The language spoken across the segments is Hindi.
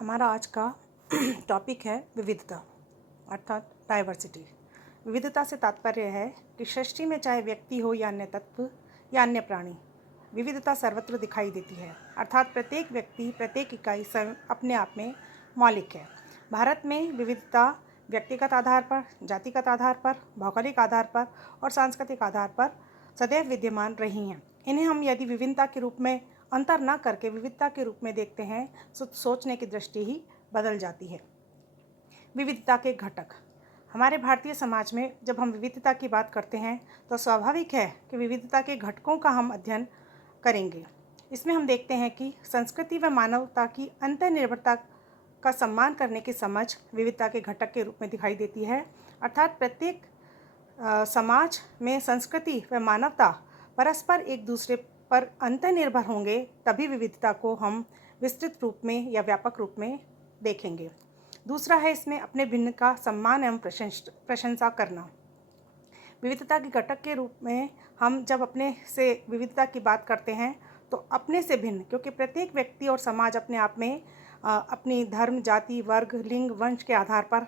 हमारा आज का टॉपिक है विविधता अर्थात डाइवर्सिटी। विविधता से तात्पर्य है कि सृष्टि में चाहे व्यक्ति हो या अन्य तत्व या अन्य प्राणी, विविधता सर्वत्र दिखाई देती है। अर्थात प्रत्येक व्यक्ति, प्रत्येक इकाई स्वयं अपने आप में मौलिक है। भारत में विविधता व्यक्तिगत आधार पर, जातिगत आधार पर, भौगोलिक आधार पर और सांस्कृतिक आधार पर सदैव विद्यमान रही हैं। इन्हें हम यदि विभिन्नता के रूप में अंतर न करके विविधता के रूप में देखते हैं तो सोचने की दृष्टि ही बदल जाती है। विविधता के घटक। हमारे भारतीय समाज में जब हम विविधता की बात करते हैं तो स्वाभाविक है कि विविधता के घटकों का हम अध्ययन करेंगे। इसमें हम देखते हैं कि संस्कृति व मानवता की अंतर्निर्भरता का सम्मान करने की समझ विविधता के घटक के रूप में दिखाई देती है। अर्थात प्रत्येक समाज में संस्कृति व मानवता परस्पर एक दूसरे पर अंतर्निर्भर होंगे, तभी विविधता को हम विस्तृत रूप में या व्यापक रूप में देखेंगे। दूसरा है इसमें अपने भिन्न का सम्मान एवं प्रशंसा करना। विविधता के घटक के रूप में हम जब अपने से विविधता की बात करते हैं तो अपने से भिन्न, क्योंकि प्रत्येक व्यक्ति और समाज अपने आप में अपनी धर्म, जाति, वर्ग, लिंग, वंश के आधार पर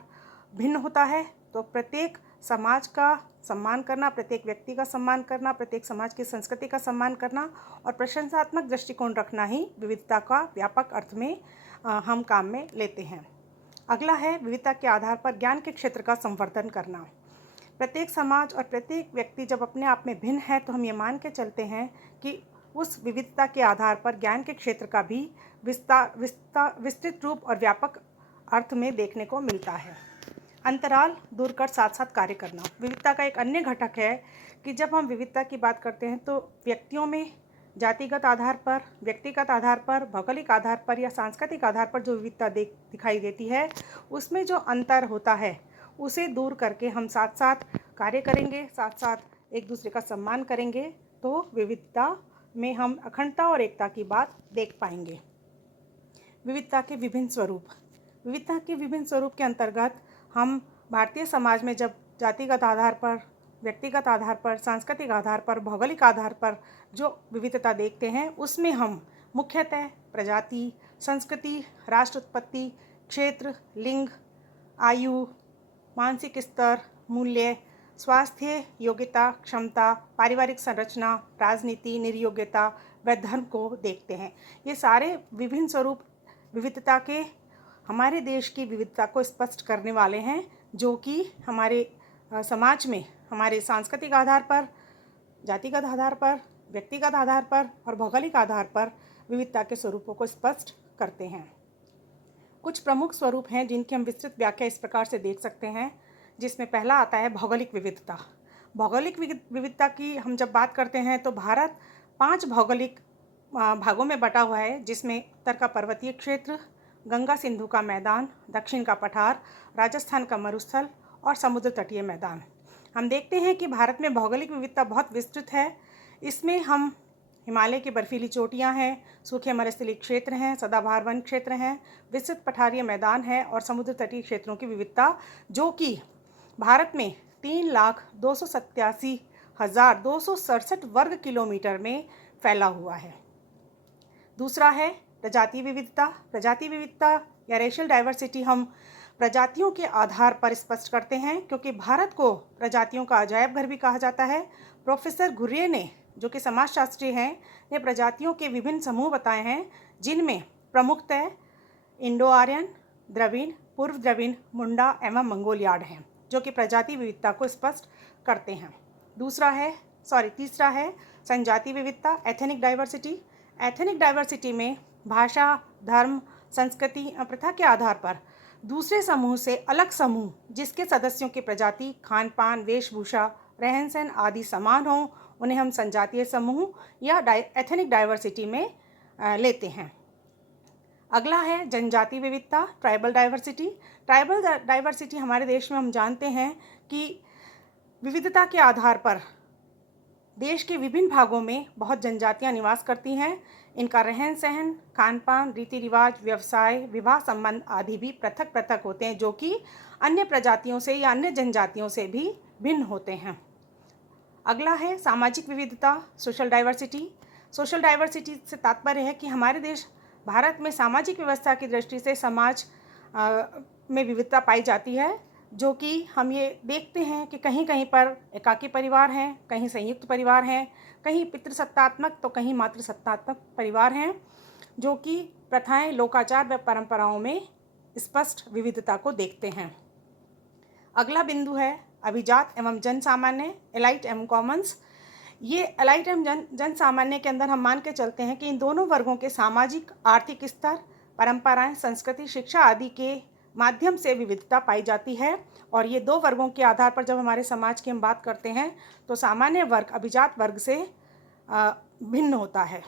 भिन्न होता है। तो प्रत्येक समाज का सम्मान करना, प्रत्येक व्यक्ति का सम्मान करना, प्रत्येक समाज की संस्कृति का सम्मान करना और प्रशंसात्मक दृष्टिकोण रखना ही विविधता का व्यापक अर्थ में हम काम में लेते हैं। अगला है विविधता के आधार पर ज्ञान के क्षेत्र का संवर्धन करना। प्रत्येक समाज और प्रत्येक व्यक्ति जब अपने आप में भिन्न है तो हम ये मान के चलते हैं कि उस विविधता के आधार पर ज्ञान के क्षेत्र का भी विस्तृत रूप और व्यापक अर्थ में देखने को मिलता है। अंतराल दूर कर साथ साथ कार्य करना। विविधता का एक अन्य घटक है कि जब हम विविधता की बात करते हैं तो व्यक्तियों में जातिगत आधार पर, व्यक्तिगत आधार पर, भौगोलिक आधार पर या सांस्कृतिक आधार पर जो विविधता दिखाई देती है, उसमें जो अंतर होता है उसे दूर करके हम साथ साथ कार्य करेंगे, साथ साथ एक दूसरे का सम्मान करेंगे तो विविधता में हम अखंडता और एकता की बात देख पाएंगे। विविधता के विभिन्न स्वरूप। विविधता के विभिन्न स्वरूप के अंतर्गत हम भारतीय समाज में जब जातिगत आधार पर, व्यक्तिगत आधार पर, सांस्कृतिक आधार पर, भौगोलिक आधार पर जो विविधता देखते हैं उसमें हम मुख्यतः प्रजाति, संस्कृति, राष्ट्र उत्पत्ति, क्षेत्र, लिंग, आयु, मानसिक स्तर, मूल्य, स्वास्थ्य, योग्यता, क्षमता, पारिवारिक संरचना, राजनीति, निर्योग्यता व धर्म को देखते हैं। ये सारे विभिन्न स्वरूप विविधता के हमारे देश की विविधता को स्पष्ट करने वाले हैं, जो कि हमारे समाज में हमारे सांस्कृतिक आधार पर, जातिगत आधार पर, व्यक्तिगत आधार पर और भौगोलिक आधार पर विविधता के स्वरूपों को स्पष्ट करते हैं। कुछ प्रमुख स्वरूप हैं जिनकी हम विस्तृत व्याख्या इस प्रकार से देख सकते हैं, जिसमें पहला आता है भौगोलिक विविधता। भौगोलिक विविधता की हम जब बात करते हैं तो भारत 5 भौगोलिक भागों में बटा हुआ है, जिसमें उत्तर का पर्वतीय क्षेत्र, गंगा सिंधु का मैदान, दक्षिण का पठार, राजस्थान का मरुस्थल और समुद्र तटीय मैदान। हम देखते हैं कि भारत में भौगोलिक विविधता बहुत विस्तृत है। इसमें हम हिमालय की बर्फीली चोटियां हैं, सूखे मरुस्थलीय क्षेत्र हैं, सदाबहार वन क्षेत्र हैं, विस्तृत पठारीय मैदान है और समुद्र तटीय क्षेत्रों की विविधता, जो कि भारत में 3,287,267 वर्ग किलोमीटर में फैला हुआ है। दूसरा है प्रजातीय विविधता। प्रजातीय विविधता या रेशियल डाइवर्सिटी हम प्रजातियों के आधार पर स्पष्ट करते हैं, क्योंकि भारत को प्रजातियों का अजायब घर भी कहा जाता है। प्रोफेसर घुर्ये ने, जो कि समाजशास्त्री हैं, ने प्रजातियों के विभिन्न समूह बताए हैं, जिनमें प्रमुखतः इंडो आर्यन, द्रविड़, पूर्व द्रविड़, मुंडा एवं मंगोलियाड हैं, जो कि प्रजाति विविधता को स्पष्ट करते हैं। तीसरा है संजातीय विविधता, एथनिक डाइवर्सिटी। एथनिक डाइवर्सिटी में भाषा, धर्म, संस्कृति और प्रथा के आधार पर दूसरे समूह से अलग समूह जिसके सदस्यों की प्रजाति, खान पान, वेशभूषा, रहन सहन आदि समान हो, उन्हें हम संजातीय समूह या एथनिक डाइवर्सिटी में लेते हैं। अगला है जनजातीय विविधता, ट्राइबल डाइवर्सिटी। ट्राइबल डाइवर्सिटी हमारे देश में हम जानते हैं कि विविधता के आधार पर देश के विभिन्न भागों में बहुत जनजातियां निवास करती हैं। इनका रहन सहन, खान पान, रीति रिवाज, व्यवसाय, विवाह संबंध आदि भी पृथक पृथक होते हैं, जो कि अन्य प्रजातियों से या अन्य जनजातियों से भी भिन्न होते हैं। अगला है सामाजिक विविधता, सोशल डाइवर्सिटी। सोशल डाइवर्सिटी से तात्पर्य है कि हमारे देश भारत में सामाजिक व्यवस्था की दृष्टि से समाज में विविधता पाई जाती है, जो कि हम ये देखते हैं कि कहीं कहीं पर एकाकी परिवार हैं, कहीं संयुक्त परिवार हैं, कहीं पितृसत्तात्मक तो कहीं मातृसत्तात्मक परिवार हैं, जो कि प्रथाएं, लोकाचार व परंपराओं में स्पष्ट विविधता को देखते हैं। अगला बिंदु है अभिजात एवं जन सामान्य, एलाइट एवं कॉमन्स। ये एलाइट एवं जन सामान्य के अंदर हम मान के चलते हैं कि इन दोनों वर्गों के सामाजिक, आर्थिक स्तर, परंपराएं, संस्कृति, शिक्षा आदि के माध्यम से विविधता पाई जाती है। और ये दो वर्गों के आधार पर जब हमारे समाज की हम बात करते हैं तो सामान्य वर्ग अभिजात वर्ग से भिन्न होता है।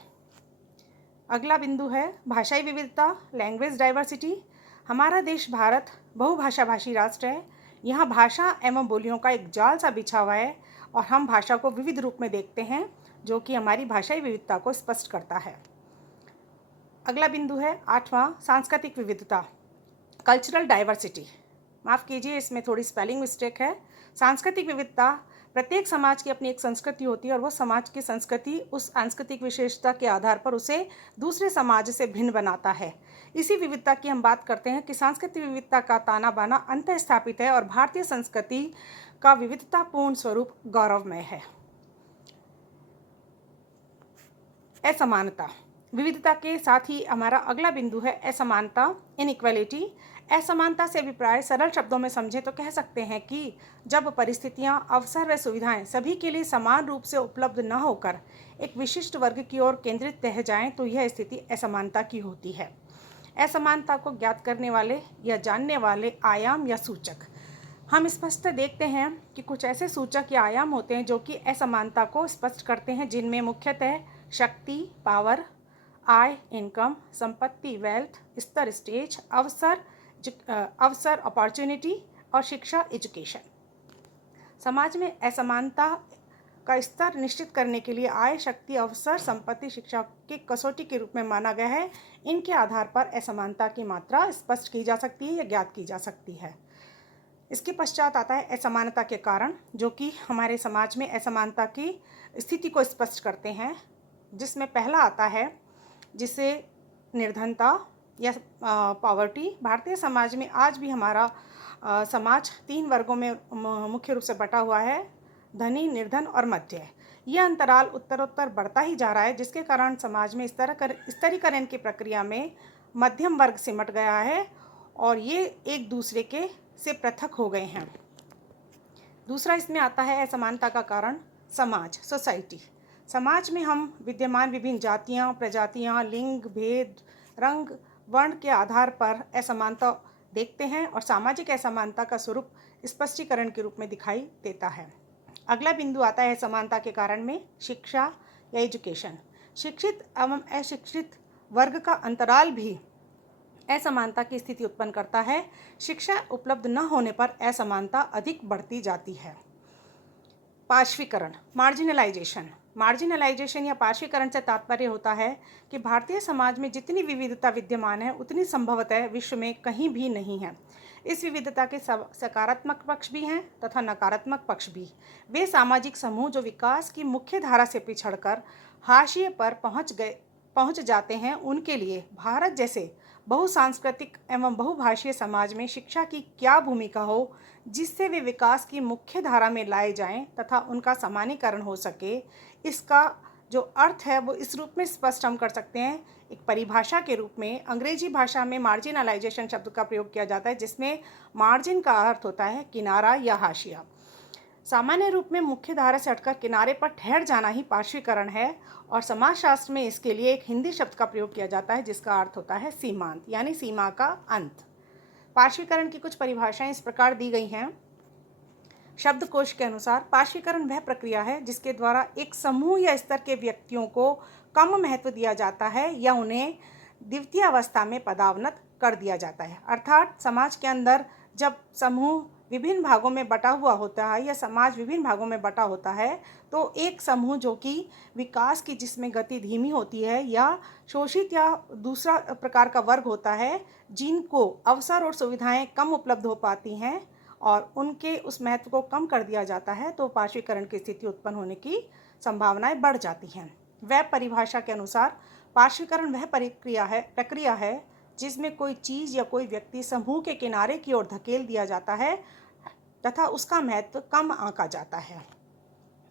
अगला बिंदु है भाषाई विविधता, लैंग्वेज डाइवर्सिटी। हमारा देश भारत बहुभाषा भाषी राष्ट्र है। यहाँ भाषा एवं बोलियों का एक जाल सा बिछा हुआ है और हम भाषा को विविध रूप में देखते हैं, जो कि हमारी भाषाई विविधता को स्पष्ट करता है। अगला बिंदु है 8वां सांस्कृतिक विविधता, कल्चरल डाइवर्सिटी। माफ़ कीजिए, इसमें थोड़ी स्पेलिंग मिस्टेक है। सांस्कृतिक विविधता, प्रत्येक समाज की अपनी एक संस्कृति होती है और वो समाज की संस्कृति उस सांस्कृतिक विशेषता के आधार पर उसे दूसरे समाज से भिन्न बनाता है। इसी विविधता की हम बात करते हैं कि सांस्कृतिक विविधता का ताना बाना अंतः स्थापित है और भारतीय संस्कृति का विविधतापूर्ण स्वरूप गौरवमय है। असमानता, विविधता के साथ ही हमारा अगला बिंदु है असमानता, इनइक्वालिटी। असमानता से अभिप्राय सरल शब्दों में समझे तो कह सकते हैं कि जब परिस्थितियां, अवसर व सुविधाएं सभी के लिए समान रूप से उपलब्ध न होकर एक विशिष्ट वर्ग की ओर केंद्रित रह जाएं तो यह स्थिति असमानता की होती है। असमानता को ज्ञात करने वाले या जानने वाले आयाम या सूचक हम स्पष्ट देखते हैं कि कुछ ऐसे सूचक या आयाम होते हैं जो कि असमानता को स्पष्ट करते हैं, जिनमें मुख्यतः शक्ति, पावर, आय, इनकम, संपत्ति, वेल्थ, स्तर, स्टेज, अवसर अपॉर्चुनिटी और शिक्षा, एजुकेशन। समाज में असमानता का स्तर निश्चित करने के लिए आय, शक्ति, अवसर, संपत्ति, शिक्षा के कसौटी के रूप में माना गया है। इनके आधार पर असमानता की मात्रा स्पष्ट की जा सकती है या ज्ञात की जा सकती है। इसके पश्चात आता है असमानता के कारण, जो कि हमारे समाज में असमानता की स्थिति को स्पष्ट करते हैं, जिसमें पहला आता है जिसे निर्धनता या पॉवर्टी। भारतीय समाज में आज भी हमारा समाज 3 वर्गों में मुख्य रूप से बटा हुआ है, धनी, निर्धन और मध्य। यह अंतराल उत्तरोत्तर बढ़ता ही जा रहा है, जिसके कारण समाज में स्तरीकरण की प्रक्रिया में मध्यम वर्ग सिमट गया है और ये एक दूसरे के से पृथक हो गए हैं। दूसरा इसमें आता है असमानता का कारण समाज, सोसाइटी। समाज में हम विद्यमान विभिन्न जातियाँ, प्रजातियाँ, लिंग, भेद, रंग, वर्ण के आधार पर असमानता देखते हैं और सामाजिक असमानता का स्वरूप स्पष्टीकरण के रूप में दिखाई देता है। अगला बिंदु आता है असमानता के कारण में शिक्षा या एजुकेशन। शिक्षित एवं अशिक्षित वर्ग का अंतराल भी असमानता की स्थिति उत्पन्न करता है। शिक्षा उपलब्ध न होने पर असमानता अधिक बढ़ती जाती है। पार्श्वीकरण, मार्जिनलाइजेशन या पार्श्वीकरण से तात्पर्य होता है कि भारतीय समाज में जितनी विविधता विद्यमान है उतनी संभवतः विश्व में कहीं भी नहीं है। इस विविधता के सकारात्मक पक्ष भी हैं तथा नकारात्मक पक्ष भी। वे सामाजिक समूह जो विकास की मुख्य धारा से पिछड़कर हाशिए पर पहुंच जाते हैं, उनके लिए भारत जैसे बहुसांस्कृतिक एवं बहुभाषीय समाज में शिक्षा की क्या भूमिका हो, जिससे वे विकास की मुख्य धारा में लाए जाएं तथा उनका समानीकरण हो सके। इसका जो अर्थ है वो इस रूप में स्पष्ट हम कर सकते हैं। एक परिभाषा के रूप में अंग्रेजी भाषा में मार्जिनलाइजेशन शब्द का प्रयोग किया जाता है, जिसमें मार्जिन का अर्थ होता है किनारा या हाशिया। सामान्य रूप में मुख्य धारा से हटकर किनारे पर ठहर जाना ही पार्श्वीकरण है और समाजशास्त्र में इसके लिए एक हिंदी शब्द का प्रयोग किया जाता है जिसका अर्थ होता है सीमांत, यानी सीमा का अंत। पार्श्वीकरण की कुछ परिभाषाएं इस प्रकार दी गई हैं। शब्दकोश के अनुसार पार्श्वीकरण वह प्रक्रिया है जिसके द्वारा एक समूह या स्तर के व्यक्तियों को कम महत्व दिया जाता है या उन्हें द्वितीय अवस्था में पदावनत कर दिया जाता है। अर्थात समाज के अंदर जब समूह विभिन्न भागों में बटा हुआ होता है या समाज विभिन्न भागों में बटा होता है तो एक समूह जो कि विकास की जिसमें गति धीमी होती है या शोषित या दूसरा प्रकार का वर्ग होता है जिनको अवसर और सुविधाएं कम उपलब्ध हो पाती हैं और उनके उस महत्व को कम कर दिया जाता है, तो पार्श्वीकरण की स्थिति उत्पन्न होने की संभावनाएं बढ़ जाती हैं। वेब परिभाषा के अनुसार पार्श्वीकरण वह प्रक्रिया है जिसमें कोई चीज़ या कोई व्यक्ति समूह के किनारे की ओर धकेल दिया जाता है तथा उसका महत्व कम आंका जाता है।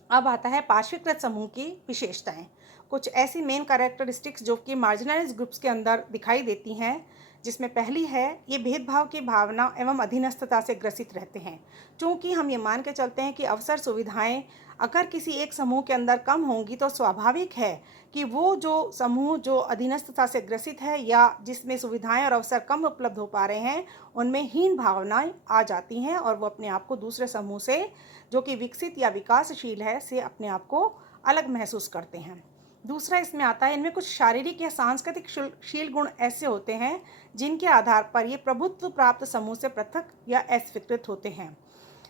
अब आता है पार्श्वीकृत समूह की विशेषताएं। कुछ ऐसी मेन कैरेक्टरिस्टिक्स जो कि मार्जिनलाइज्ड ग्रुप्स के अंदर दिखाई देती हैं, जिसमें पहली है ये भेदभाव की भावना एवं अधीनस्थता से ग्रसित रहते हैं। चूँकि हम ये मान के चलते हैं कि अवसर सुविधाएं अगर किसी एक समूह के अंदर कम होंगी तो स्वाभाविक है कि वो जो समूह जो अधीनस्थता से ग्रसित है या जिसमें सुविधाएं और अवसर कम उपलब्ध हो पा रहे हैं, उनमें हीन भावनाएं आ जाती हैं और वो अपने आप को दूसरे समूह से जो कि विकसित या विकासशील है से अपने आप को अलग महसूस करते हैं। दूसरा इसमें आता है, इनमें कुछ शारीरिक या सांस्कृतिक शील गुण ऐसे होते हैं जिनके आधार पर ये प्रभुत्व प्राप्त समूह से पृथक या अस्वीकृत होते हैं।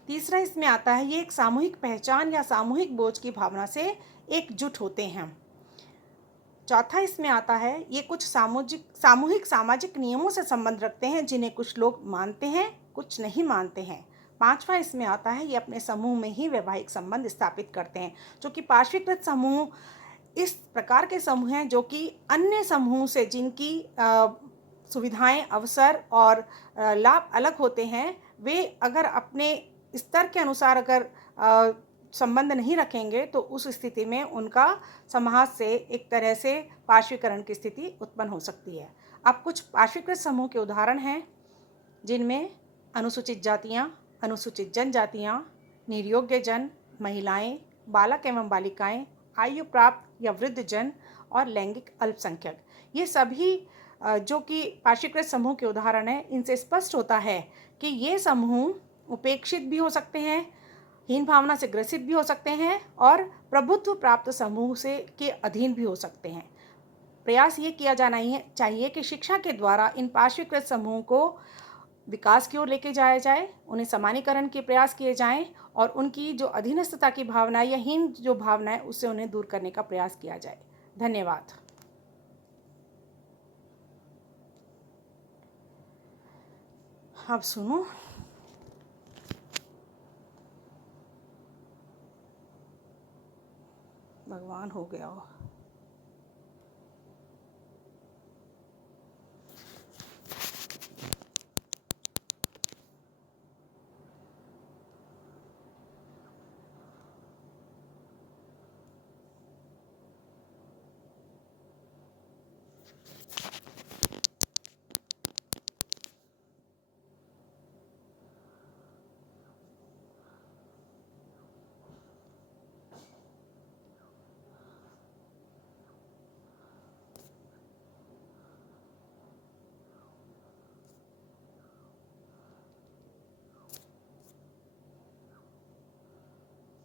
तीसरा इसमें आता है, ये एक सामूहिक पहचान या सामूहिक बोझ की भावना से एकजुट होते हैं। चौथा इसमें आता है, ये कुछ सामूहिक सामाजिक नियमों से संबंध रखते हैं जिन्हें कुछ लोग मानते हैं, कुछ नहीं मानते हैं। पांचवा इसमें आता है, ये अपने समूह में ही वैवाहिक संबंध स्थापित करते हैं। जो कि पार्श्वीकृत समूह इस प्रकार के समूह हैं जो कि अन्य समूह से जिनकी सुविधाएं, अवसर और लाभ अलग होते हैं, वे अगर अपने स्तर के अनुसार अगर संबंध नहीं रखेंगे तो उस स्थिति में उनका समाज से एक तरह से पार्श्वीकरण की स्थिति उत्पन्न हो सकती है। अब कुछ पार्श्वीकृत समूह के उदाहरण हैं जिनमें अनुसूचित जातियां, अनुसूचित जनजातियां, निर्योग्य जन, महिलाएं, बालक एवं बालिकाएं, आयु प्राप्त या वृद्ध जन और लैंगिक अल्पसंख्यक, ये सभी जो कि पार्श्वीकृत समूह के उदाहरण हैं। इनसे स्पष्ट होता है कि ये समूह उपेक्षित भी हो सकते हैं, हीन भावना से ग्रसित भी हो सकते हैं और प्रभुत्व प्राप्त समूह से के अधीन भी हो सकते हैं। प्रयास ये किया जाना चाहिए कि शिक्षा के द्वारा इन पार्श्वीकृत समूह को विकास की ओर लेके जाया जाए, उन्हें समानीकरण के प्रयास किए जाएं और उनकी जो अधीनस्थता की भावना या हीन जो भावना है उससे उन्हें दूर करने का प्रयास किया जाए। धन्यवाद। अब सुनो, भगवान हो गया हो।